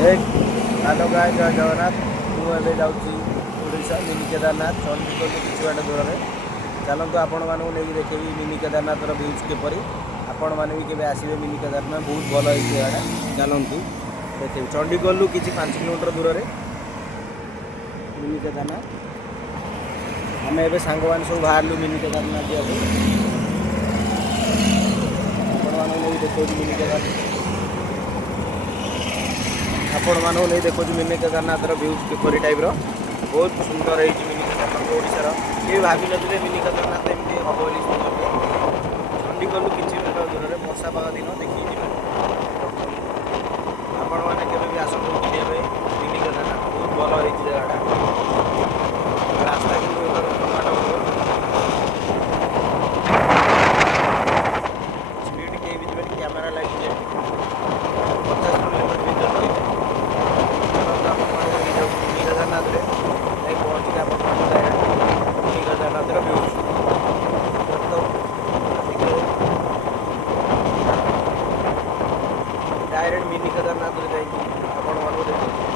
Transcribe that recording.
Hello गाय जय जगन्नाथ। मुझे जाऊँगी ओडिशा मिनी केदारनाथ चंडीगढ़ किसी बाट दूर में। चलतु आपण मानक नहीं देखेबी मिनी केदारनाथ भ्यूज किपर। आपण मैंने भी केवे आसबे मिनी केदारनाथ बहुत भल है। चलतु देखे चंडीगढ़ किसी 5 किलोमीटर दूर में मिनी केदारनाथ। आम ए सांग मैंने सब बाहर मिनी केदारनाथ जाए आपण मानक नहीं देखो मिनी केदारनाथ। आपण मानक नहीं देखो मिनी केदारनाथ भ्यूज किपरी टाइप बहुत सुंदर है मिनी केदारनाथ ओडिशार। ये भावी नी मिनी केदारनाथ एमती हम बोली सुंदर चंडीगढ़ किसी मीटर दूर में वर्षा पाग दिन देखिए आपण मैंने केवे भी आसतु बुझे मिनी केदारनाथ बहुत भल है जगह रास्ता कि स्पीड के भी कैमेरा लगे 50 किलोमीटर भीतर रही मिनी केदारनाथ पहुँची mini Kedarnath भ्यूज direct mini Kedarnath जाइए आपण देखिए।